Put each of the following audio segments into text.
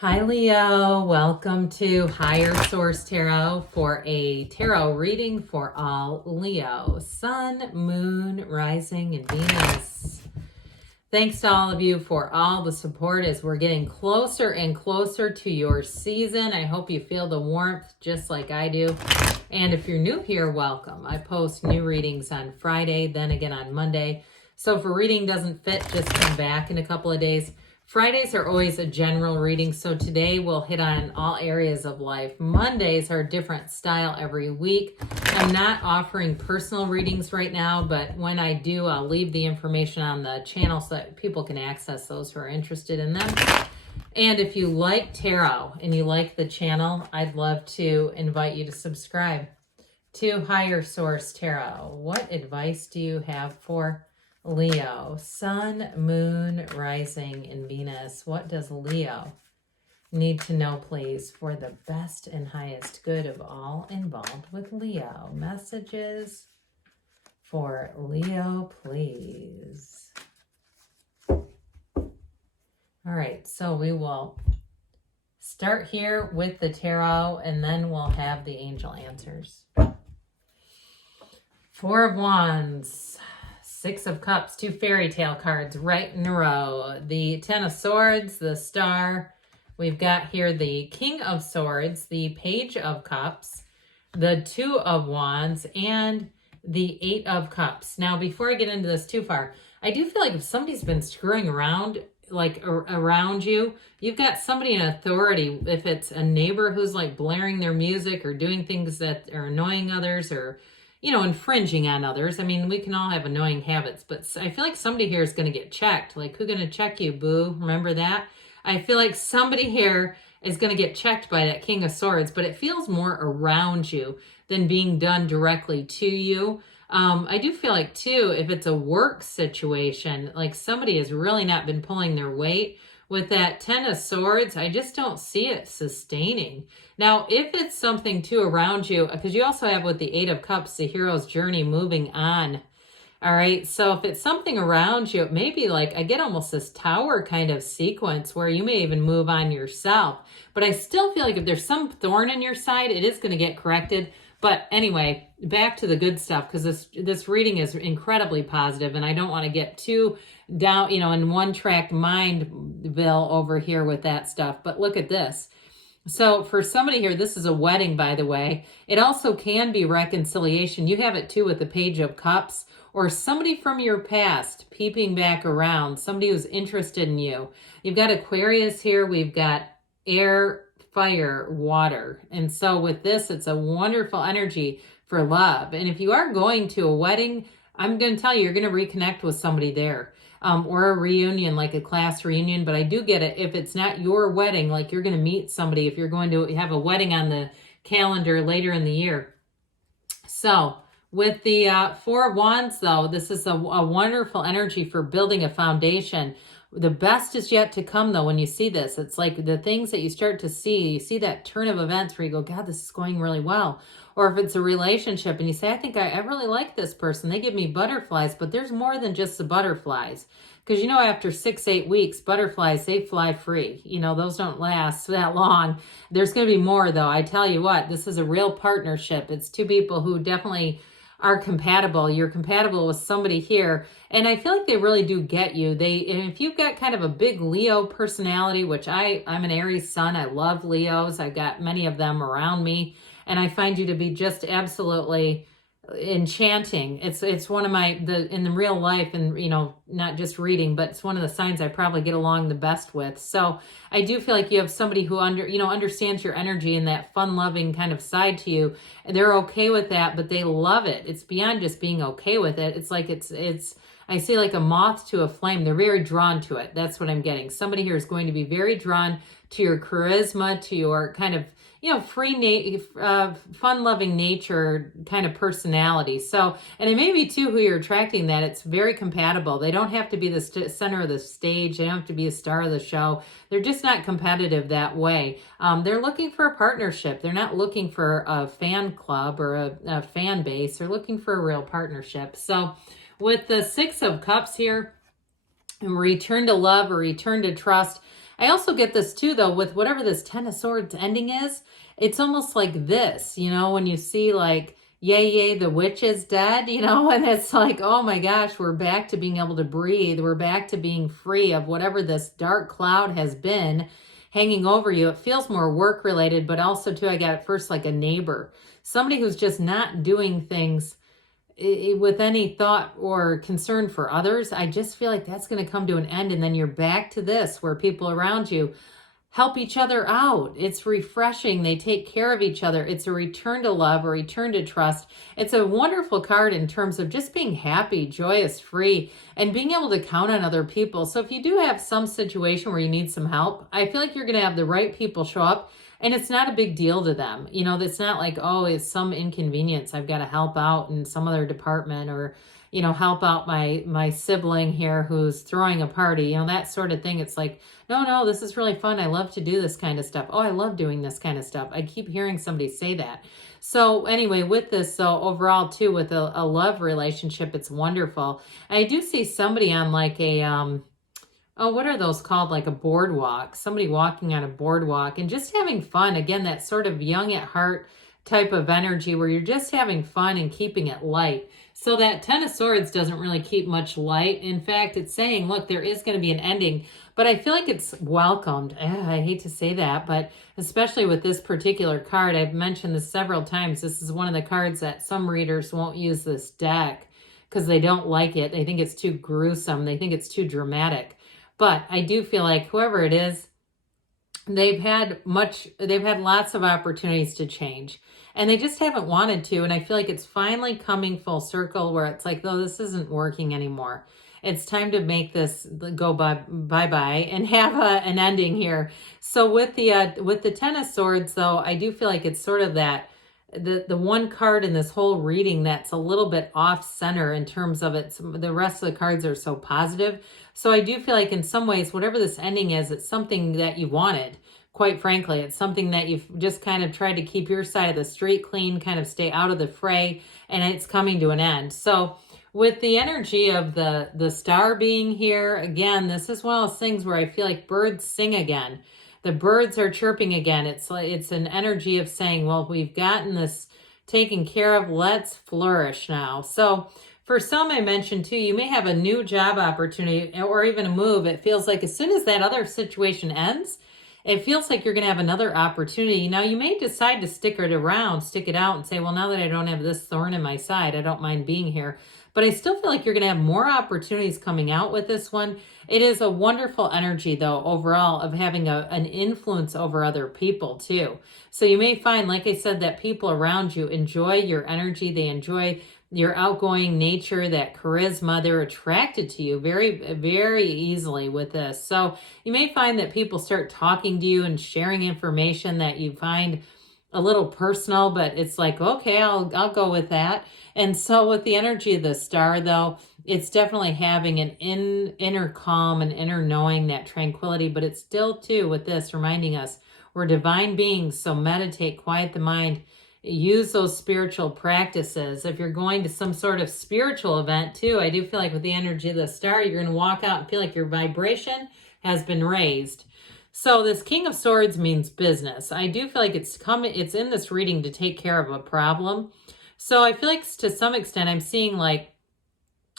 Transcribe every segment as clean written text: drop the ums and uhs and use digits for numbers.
Hi Leo, welcome to Higher Source Tarot for a tarot reading for all Leo, Sun, Moon, Rising, and Venus. Thanks to all of you for all the support as we're getting closer and closer to your season. I hope you feel the warmth just like I do. And if you're new here, welcome. I post new readings on Friday, then again on Monday. So if a reading doesn't fit, just come back in a couple of days. Fridays are always a general reading, so today we'll hit on all areas of life. Mondays are a different style every week. I'm not offering personal readings right now, but when I do, I'll leave the information on the channel so that people can access those who are interested in them. And if you like tarot and you like the channel, I'd love to invite you to subscribe to Higher Source Tarot. What advice do you have for Leo, Sun, Moon, Rising, and Venus? What does Leo need to know, please, for the best and highest good of all involved with Leo? Messages for Leo, please. All right, so we will start here with the tarot, and then we'll have the angel answers. Four of Wands. Six of Cups, two fairy tale cards right in a row. The Ten of Swords, the Star. We've got here the King of Swords, the Page of Cups, the Two of Wands, and the Eight of Cups. Now, before I get into this too far, I do feel like if somebody's been screwing around, like around you, you've got somebody in authority. If it's a neighbor who's like blaring their music or doing things that are annoying others or infringing on others. I mean, we can all have annoying habits, but I feel like somebody here is going to get checked. Like, who's going to check you, boo? Remember that? I feel like somebody here is going to get checked by that King of Swords, but it feels more around you than being done directly to you. I do feel like, too, if it's a work situation, like somebody has really not been pulling their weight. With that Ten of Swords, I just don't see it sustaining. Now, if it's something too around you, because you also have with the Eight of Cups, the hero's journey moving on. All right, so if it's something around you, it may be like, I get almost this tower kind of sequence where you may even move on yourself. But I still feel like if there's some thorn in your side, it is going to get corrected. But anyway, back to the good stuff, because this reading is incredibly positive, and I don't want to get too down, in one-track mindville over here with that stuff. But look at this. So for somebody here, this is a wedding, by the way. It also can be reconciliation. You have it too with the Page of Cups, or somebody from your past peeping back around, somebody who's interested in you. You've got Aquarius here. We've got air, fire, water. And so with this, it's a wonderful energy for love. And if you are going to a wedding, I'm going to tell you, you're going to reconnect with somebody there. Or a reunion, like a class reunion. But I do get it. If it's not your wedding, like you're going to meet somebody, if you're going to have a wedding on the calendar later in the year. So with the Four of Wands, though, this is a wonderful energy for building a foundation. The best is yet to come, though, when you see this. It's like the things that you start to see, you see that turn of events where you go, God, this is going really well. Or if it's a relationship and you say, I think I really like this person. They give me butterflies, but there's more than just the butterflies. Because, after 6-8 weeks, butterflies, they fly free. Those don't last that long. There's going to be more, though. I tell you what, this is a real partnership. It's two people who definitely are compatible. You're compatible with somebody here. And I feel like they really do get you. If you've got kind of a big Leo personality, which I'm an Aries sun. I love Leos. I've got many of them around me. And I find you to be just absolutely enchanting. It's one of in the real life, and not just reading, but it's one of the signs I probably get along the best with. So I do feel like you have somebody who understands your energy and that fun-loving kind of side to you. They're okay with that, but they love it. It's beyond just being okay with it. It's like it's I see like a moth to a flame. They're very drawn to it. That's what I'm getting. Somebody here is going to be very drawn to your charisma, to your kind of free, fun-loving nature kind of personality. So, and it may be too who you're attracting that it's very compatible. They don't have to be the center of the stage. They don't have to be a star of the show. They're just not competitive that way. They're looking for a partnership. They're not looking for a fan club or a fan base. They're looking for a real partnership. So with the Six of Cups here, return to love or return to trust, I also get this too, though, with whatever this Ten of Swords ending is. It's almost like this, when you see like, yay, yay, the witch is dead, and it's like, oh my gosh, we're back to being able to breathe. We're back to being free of whatever this dark cloud has been hanging over you. It feels more work related, but also too, I got at first like a neighbor, somebody who's just not doing things with any thought or concern for others. I just feel like that's going to come to an end. And then you're back to this where people around you help each other out. It's refreshing. They take care of each other. It's a return to love, a return to trust. It's a wonderful card in terms of just being happy, joyous, free, and being able to count on other people. So if you do have some situation where you need some help, I feel like you're going to have the right people show up, and it's not a big deal to them. It's not like, oh, it's some inconvenience. I've got to help out in some other department, or help out my sibling here who's throwing a party, that sort of thing. It's like, no, this is really fun. I love to do this kind of stuff. Oh, I love doing this kind of stuff. I keep hearing somebody say that. So anyway, with this, so overall too, with a love relationship, it's wonderful. I do see somebody on like a, what are those called? Like a boardwalk, somebody walking on a boardwalk and just having fun. Again, that sort of young at heart type of energy where you're just having fun and keeping it light. So that Ten of Swords doesn't really keep much light. In fact, it's saying, look, there is going to be an ending, but I feel like it's welcomed. I hate to say that, but especially with this particular card, I've mentioned this several times. This is one of the cards that some readers won't use this deck because they don't like it. They think it's too gruesome. They think it's too dramatic. But I do feel like whoever it is, they've had lots of opportunities to change, and they just haven't wanted to. And I feel like it's finally coming full circle where it's like, though, this isn't working anymore. It's time to make this go bye-bye and have an ending here. So with the Ten of Swords, though, I do feel like it's sort of that, the one card in this whole reading that's a little bit off center in terms of the rest of the cards are so positive. So I do feel like in some ways, whatever this ending is, it's something that you wanted. Quite frankly, it's something that you've just kind of tried to keep your side of the street clean, kind of stay out of the fray, and it's coming to an end. So with the energy of the star being here, again, this is one of those things where I feel like birds sing again. The birds are chirping again. It's an energy of saying, well, we've gotten this taken care of. Let's flourish now. So for some, I mentioned too, you may have a new job opportunity or even a move. It feels like as soon as that other situation ends, it feels like you're going to have another opportunity. Now, you may decide to stick it out and say, well, now that I don't have this thorn in my side, I don't mind being here. But I still feel like you're going to have more opportunities coming out with this one. It is a wonderful energy, though, overall, of having an influence over other people, too. So you may find, like I said, that people around you enjoy your energy. They enjoy your outgoing nature, that charisma. They're attracted to you very, very easily with this. So you may find that people start talking to you and sharing information that you find a little personal, but it's like, okay, I'll go with that. And so with the energy of the star, though, it's definitely having an inner calm and inner knowing, that tranquility, but it's still too with this reminding us we're divine beings. So meditate, quiet the mind, use those spiritual practices. If you're going to some sort of spiritual event too, I do feel like with the energy of the star, you're going to walk out and feel like your vibration has been raised. So this King of Swords means business. I do feel like it's in this reading to take care of a problem. So I feel like to some extent I'm seeing like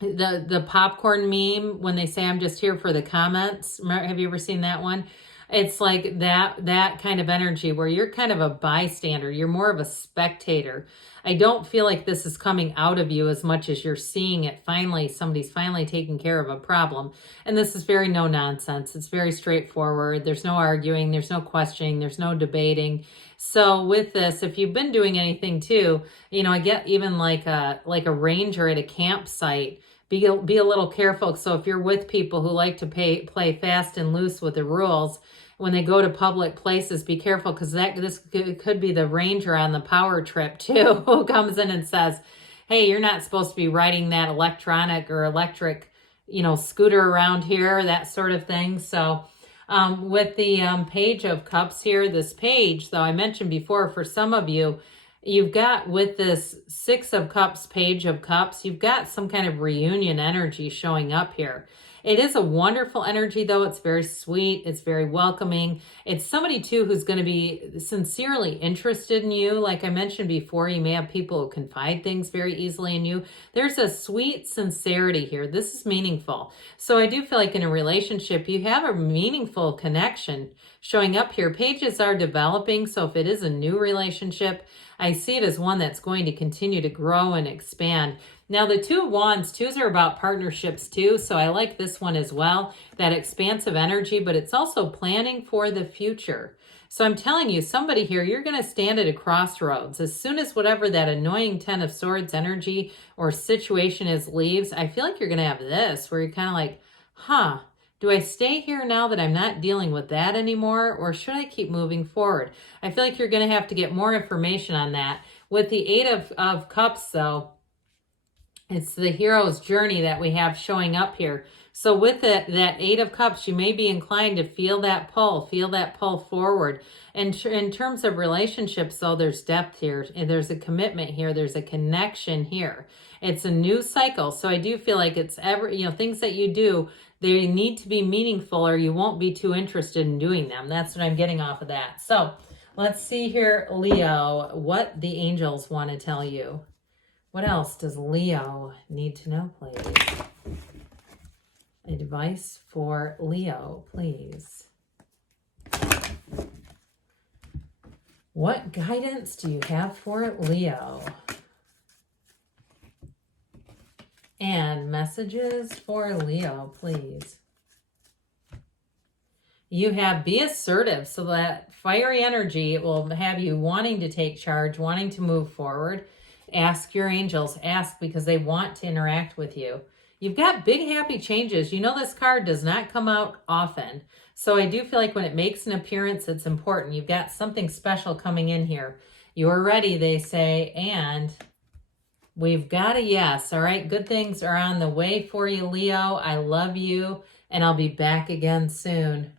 the popcorn meme when they say I'm just here for the comments. Have you ever seen that one? It's like that kind of energy where you're kind of a bystander. You're more of a spectator. I don't feel like this is coming out of you as much as you're seeing it. Finally, somebody's finally taking care of a problem. And this is very no nonsense. It's very straightforward. There's no arguing. There's no questioning. There's no debating. So with this, if you've been doing anything too, I get even like a ranger at a campsite, be a little careful. So if you're with people who like to play fast and loose with the rules, when they go to public places, be careful, because this could be the ranger on the power trip too, who comes in and says, hey, you're not supposed to be riding that electronic or electric, scooter around here, that sort of thing. So with the Page of Cups here, this page, though I mentioned before, for some of you, you've got with this Six of Cups, Page of Cups, you've got some kind of reunion energy showing up here. It is a wonderful energy, though. It's very sweet. It's very welcoming. It's somebody, too, who's going to be sincerely interested in you. Like I mentioned before, you may have people who confide things very easily in you. There's a sweet sincerity here. This is meaningful. So I do feel like in a relationship, you have a meaningful connection showing up here. Pages are developing, so if it is a new relationship, I see it as one that's going to continue to grow and expand. Now, the Two of Wands, twos are about partnerships too, so I like this one as well, that expansive energy, but it's also planning for the future. So I'm telling you, somebody here, you're going to stand at a crossroads. As soon as whatever that annoying Ten of Swords energy or situation is leaves, I feel like you're going to have this, where you're kind of like, huh, do I stay here now that I'm not dealing with that anymore, or should I keep moving forward? I feel like you're going to have to get more information on that. With the Eight of Cups, though, it's the hero's journey that we have showing up here. So with it, that Eight of Cups, you may be inclined to feel that pull forward. And in terms of relationships, though, there's depth here. And there's a commitment here. There's a connection here. It's a new cycle. So I do feel like it's things that you do, they need to be meaningful or you won't be too interested in doing them. That's what I'm getting off of that. So let's see here, Leo, what the angels want to tell you. What else does Leo need to know, please? Advice for Leo, please. What guidance do you have for Leo? And messages for Leo, please. You have be assertive, so that fiery energy will have you wanting to take charge, wanting to move forward. Ask your angels, ask because they want to interact with you. You've got big happy changes. You know this card does not come out often. So I do feel like when it makes an appearance, it's important. You've got something special coming in here. You're ready, they say, and we've got a yes. All right, good things are on the way for you, Leo. I love you, and I'll be back again soon.